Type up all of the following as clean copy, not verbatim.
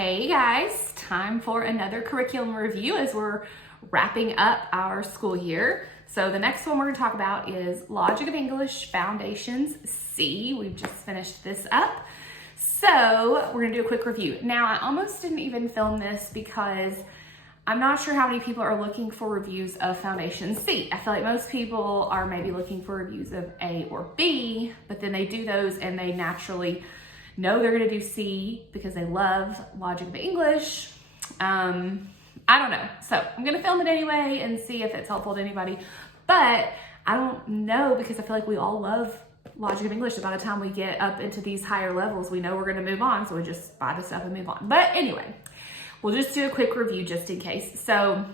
Hey guys, time for another curriculum review as we're wrapping up our school year. So the next one we're going to talk about is Logic of English Foundations C. We've just finished this up. So we're going to do a quick review. Now I almost didn't even film this because I'm not sure how many people are looking for reviews of Foundation C. I feel like most people are maybe looking for reviews of A or B, but then they do those and they naturally know they're gonna do C because they love Logic of English. I don't know. So I'm gonna film it anyway and see if it's helpful to anybody. But I don't know because I feel like we all love Logic of English. By the time we get up into these higher levels, we know we're gonna move on. So we just buy this up and move on. But anyway, we'll just do a quick review just in case. So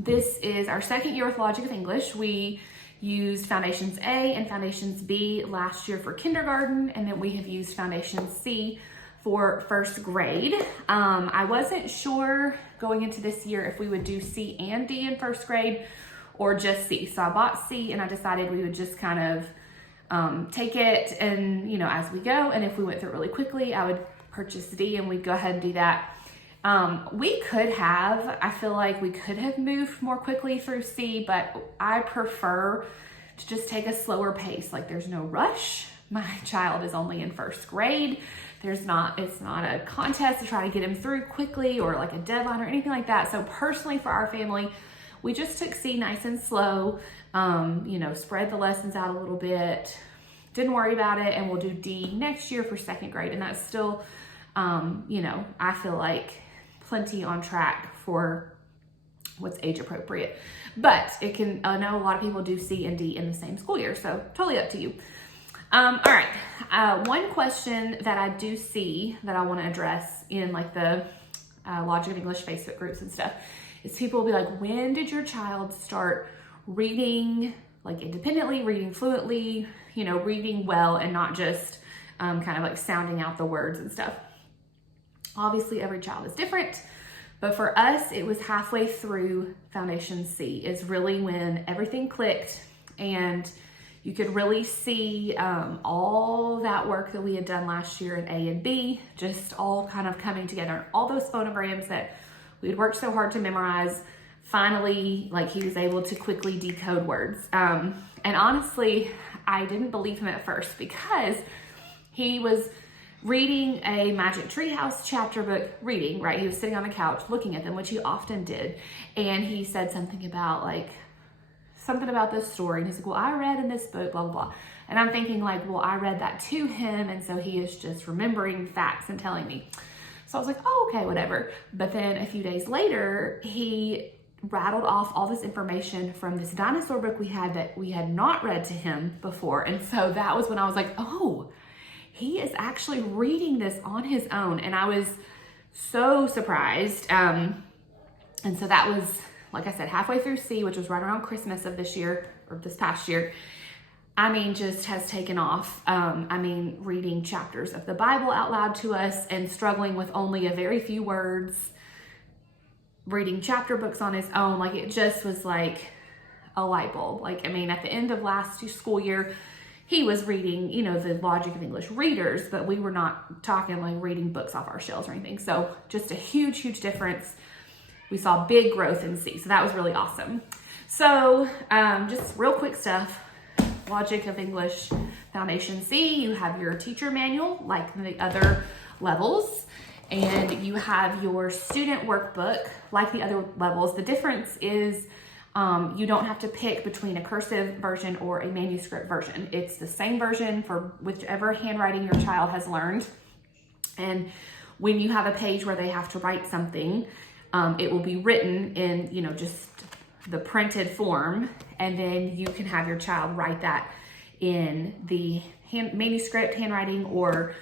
this is our second year with Logic of English. We used Foundations A and Foundations B last year for kindergarten, and then we have used Foundation C for first grade. I wasn't sure going into this year if we would do C and D in first grade or just C. So I bought C and I decided we would just kind of take it and, as we go. And if we went through it really quickly, I would purchase D and we'd go ahead and do that. I feel like we could have moved more quickly through C, but I prefer to just take a slower pace. Like there's no rush. My child is only in first grade. It's not a contest to try to get him through quickly or like a deadline or anything like that. So personally for our family, we just took C nice and slow, spread the lessons out a little bit, didn't worry about it. And we'll do D next year for second grade. And that's still, I feel like plenty on track for what's age appropriate, but I know a lot of people do C and D in the same school year, so totally up to you. All right. One question that I do see that I want to address in like the Logic of English Facebook groups and stuff is people will be like, when did your child start reading like independently, reading fluently, reading well and not just kind of like sounding out the words and stuff? Obviously, every child is different, but for us, it was halfway through Foundation C is really when everything clicked and you could really see all that work that we had done last year in A and B, just all kind of coming together. All those phonograms that we had worked so hard to memorize, finally, like he was able to quickly decode words. And honestly, I didn't believe him at first because he was reading a Magic Treehouse chapter book, right? He was sitting on the couch looking at them, which he often did. And he said something about this story. And he's like, well, I read in this book, blah, blah, blah. And I'm thinking like, well, I read that to him. And so he is just remembering facts and telling me. So I was like, oh, okay, whatever. But then a few days later, he rattled off all this information from this dinosaur book we had that we had not read to him before. And so that was when I was like, oh, he is actually reading this on his own. And I was so surprised. And so that was, like I said, halfway through C, which was right around Christmas of this year or this past year. Just has taken off. Reading chapters of the Bible out loud to us and struggling with only a very few words, reading chapter books on his own. Like it just was like a light bulb. At the end of last school year, he was reading, the Logic of English readers, but we were not talking like reading books off our shelves or anything. So just a huge, huge difference. We saw big growth in C. So that was really awesome. So just real quick stuff. Logic of English Foundation C, you have your teacher manual like the other levels, and you have your student workbook like the other levels. The difference is you don't have to pick between a cursive version or a manuscript version. It's the same version for whichever handwriting your child has learned. And when you have a page where they have to write something, it will be written in, just the printed form. And then you can have your child write that in the manuscript handwriting or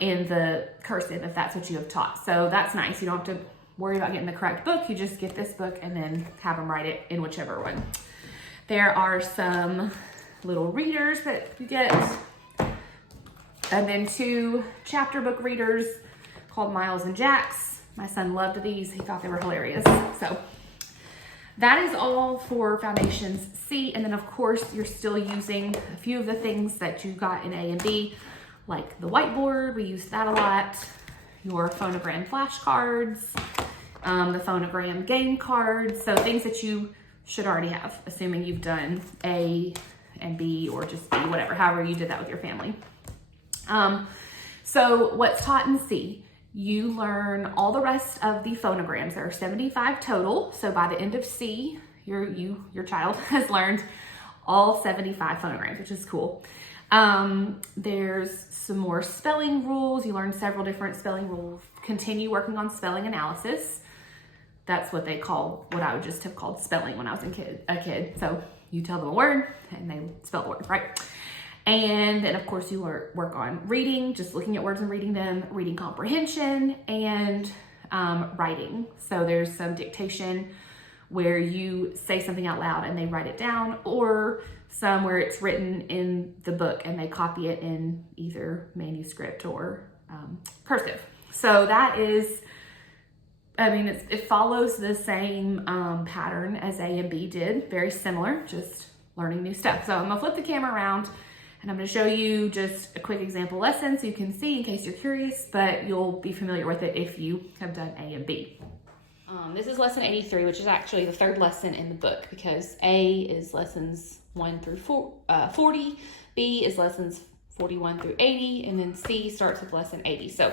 in the cursive if that's what you have taught. So that's nice. You don't have to worry about getting the correct book. You just get this book and then have them write it in whichever one. There are some little readers that you get, and then 2 chapter book readers called Miles and Jacks. My son loved these. He thought they were hilarious. So that is all for Foundations C. And then of course you're still using a few of the things that you got in A and B, like the whiteboard. We use that a lot. your phonogram flashcards, the phonogram game cards, so things that you should already have, assuming you've done A and B or just B, whatever, however you did that with your family. So what's taught in C? You learn all the rest of the phonograms. There are 75 total. So by the end of C, your child has learned all 75 phonograms, which is cool. There's some more spelling rules. You learn several different spelling rules. Continue working on spelling analysis. That's what they call, what I would just have called spelling when I was a kid. So you tell them a word and they spell the word, right? And then of course you work on reading, just looking at words and reading them, reading comprehension, and writing. So there's some dictation where you say something out loud and they write it down, or some where it's written in the book and they copy it in either manuscript or cursive. So that is, I mean, it follows the same pattern as A and B did, very similar, just learning new stuff. So I'm gonna flip the camera around and I'm gonna show you just a quick example lesson so you can see in case you're curious, but you'll be familiar with it if you have done A and B. This is lesson 83, which is actually the third lesson in the book because A is lessons 1 through 40, B is lessons 41 through 80, and then C starts with lesson 80. So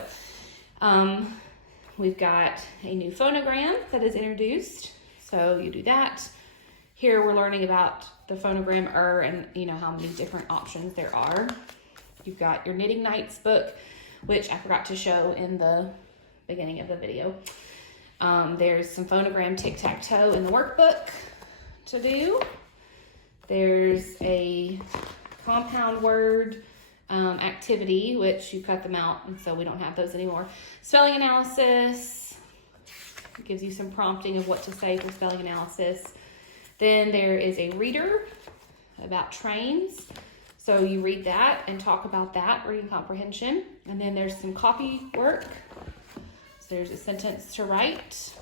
we've got a new phonogram that is introduced. So you do that. Here we're learning about the phonogram and you know how many different options there are. You've got your Knitting Nights book, which I forgot to show in the beginning of the video. There's some phonogram tic-tac-toe in the workbook to do. There's a compound word activity, which you cut them out, and so we don't have those anymore. Spelling analysis, it gives you some prompting of what to say for spelling analysis. Then there is a reader about trains. So you read that and talk about that, reading comprehension. And then there's some copy work. So there's a sentence to write.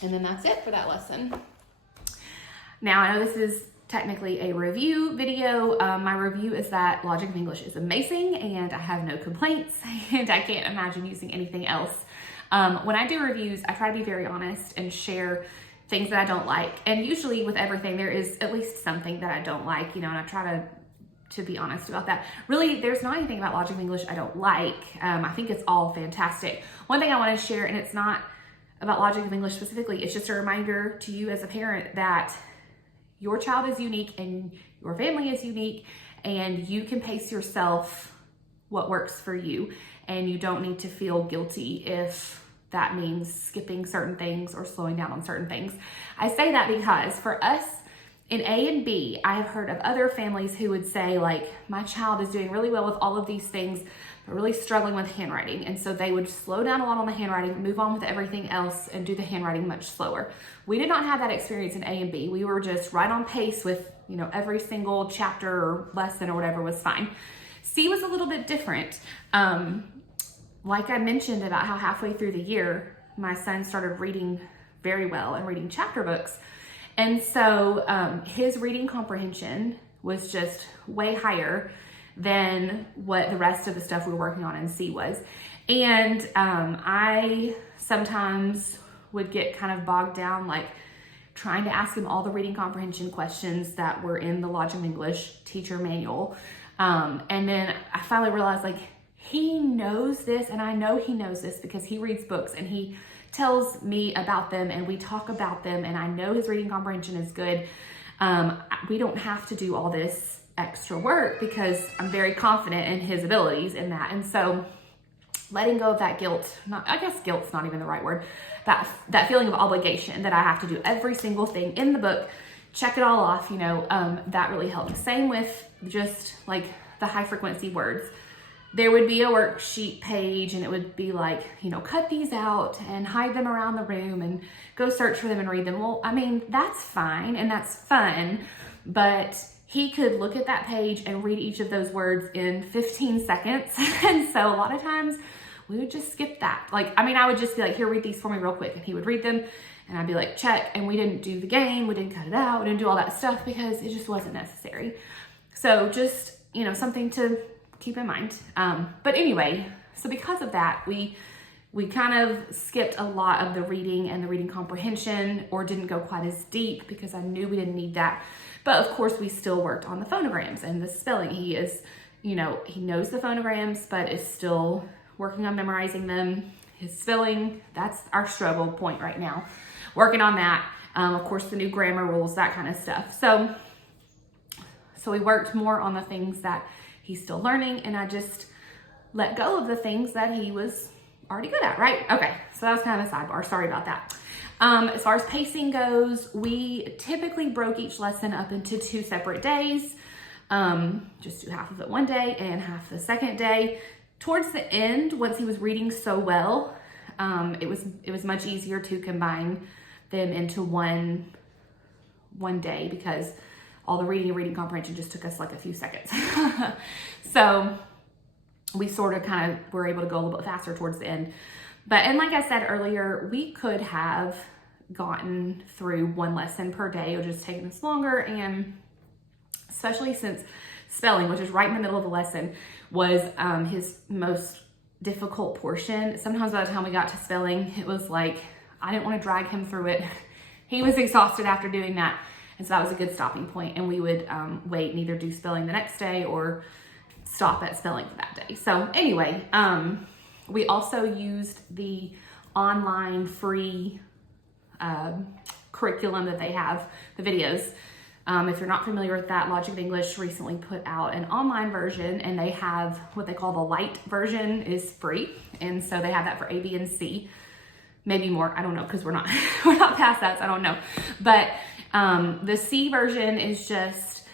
And then that's it for that lesson. Now, I know this is technically a review video. My review is that Logic of English is amazing and I have no complaints and I can't imagine using anything else. When I do reviews, I try to be very honest and share things that I don't like. And usually with everything, there is at least something that I don't like, you know, and I try to be honest about that. Really, there's not anything about Logic of English I don't like. I think it's all fantastic. One thing I want to share, and it's not about Logic of English specifically, it's just a reminder to you as a parent that your child is unique and your family is unique and you can pace yourself what works for you. And you don't need to feel guilty if that means skipping certain things or slowing down on certain things. I say that because for us in A and B, I have heard of other families who would say like, my child is doing really well with all of these things, but really struggling with handwriting. And so they would slow down a lot on the handwriting, move on with everything else and do the handwriting much slower. We did not have that experience in A and B. We were just right on pace with, you know, every single chapter or lesson or whatever was fine. C was a little bit different. Like I mentioned about how halfway through the year, my son started reading very well and reading chapter books. And so his reading comprehension was just way higher than what the rest of the stuff we were working on in C was. And I sometimes would get kind of bogged down, like trying to ask him all the reading comprehension questions that were in the Logic of English teacher manual. And then I finally realized like, he knows this, and I know he knows this because he reads books and he tells me about them and we talk about them, and I know his reading comprehension is good. We don't have to do all this extra work because I'm very confident in his abilities in that. And so letting go of that guilt, I guess guilt's not even the right word, that feeling of obligation that I have to do every single thing in the book, check it all off, you know, that really helped. Same with just like the high frequency words. There would be a worksheet page and it would be like, you know, cut these out and hide them around the room and go search for them and read them. Well, I mean, that's fine and that's fun, but he could look at that page and read each of those words in 15 seconds. And so a lot of times we would just skip that. Like, I mean, I would just be like, here, read these for me real quick. And he would read them and I'd be like, check. And we didn't do the game. We didn't cut it out. We didn't do all that stuff because it just wasn't necessary. So just, you know, something to keep in mind. But anyway, so because of that, we kind of skipped a lot of the reading and the reading comprehension, or didn't go quite as deep because I knew we didn't need that. But of course, we still worked on the phonograms and the spelling. He is, he knows the phonograms, but is still working on memorizing them. His spelling, that's our struggle point right now. Working on that. Of course, the new grammar rules, that kind of stuff. So we worked more on the things that he's still learning, and I just let go of the things that he was already good at, right? Okay, so that was kind of a sidebar. Sorry about that. As far as pacing goes, we typically broke each lesson up into 2 separate days. Just do half of it one day and half the second day. Towards the end, once he was reading so well, it was much easier to combine them into one day, because all the reading and reading comprehension just took us like a few seconds. So we sort of kind of were able to go a little bit faster towards the end. And like I said earlier, we could have gotten through 1 lesson per day. It would just taken us longer, and especially since spelling, which is right in the middle of the lesson, was his most difficult portion. Sometimes by the time we got to spelling, it was like, I didn't want to drag him through it. He was exhausted after doing that. And so that was a good stopping point. And we would wait and either do spelling the next day or stop at spelling for that day. So anyway, we also used the online free curriculum that they have, the videos. If you're not familiar with that, Logic of English recently put out an online version, and they have what they call the light version is free. And so they have that for A, B, and C, maybe more. I don't know, because we're not past that, so I don't know. But the C version is just,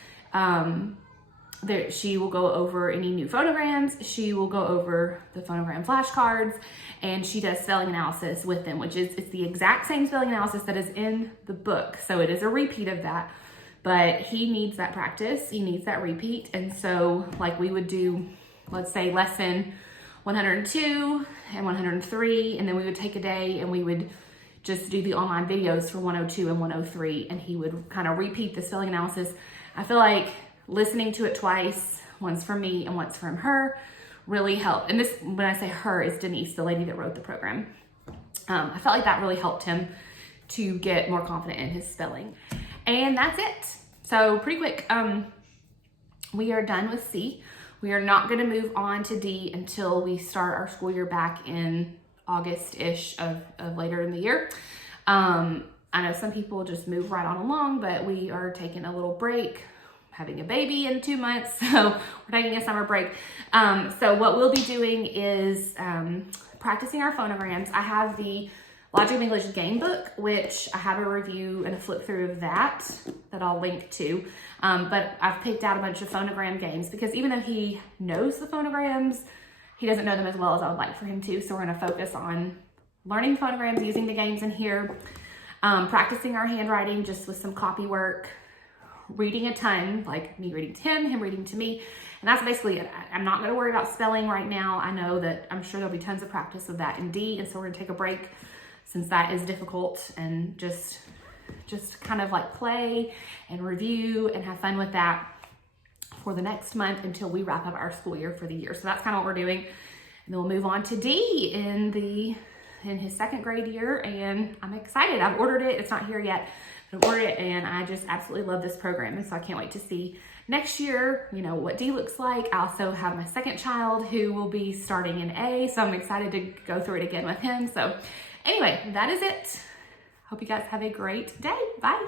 she will go over any new phonograms. She will go over the phonogram flashcards, and she does spelling analysis with them, which is, it's the exact same spelling analysis that is in the book. So it is a repeat of that. But he needs that practice, he needs that repeat. And so like we would do, let's say lesson 102 and 103, and then we would take a day and we would just do the online videos for 102 and 103, and he would kind of repeat the spelling analysis. I feel like listening to it twice, once from me and once from her, really helped. And this, when I say her, is Denise, the lady that wrote the program. I felt like that really helped him to get more confident in his spelling. And that's it. So pretty quick, we are done with C. We are not gonna move on to D until we start our school year back in August-ish of later in the year. I know some people just move right on along, but we are taking a little break, having a baby in 2 months, so we're taking a summer break. So what we'll be doing is practicing our phonograms. I have the Logic of English game book, which I have a review and a flip through of that I'll link to. But I've picked out a bunch of phonogram games because even though he knows the phonograms, he doesn't know them as well as I would like for him to. So we're gonna focus on learning phonograms, using the games in here, practicing our handwriting just with some copy work, reading a ton, like me reading to him reading to me. And that's basically it. I'm not gonna worry about spelling right now. I know that I'm sure there'll be tons of practice of that in D, and so we're gonna take a break since that is difficult, and just kind of like play and review and have fun with that for the next month until we wrap up our school year for the year. So that's kind of what we're doing. And then we'll move on to D in his 2nd grade year, and I'm excited. I've ordered it. It's not here yet, but I've ordered it, and I just absolutely love this program. And so I can't wait to see next year, what D looks like. I also have my 2nd child who will be starting in A, so I'm excited to go through it again with him. So anyway, that is it. Hope you guys have a great day. Bye.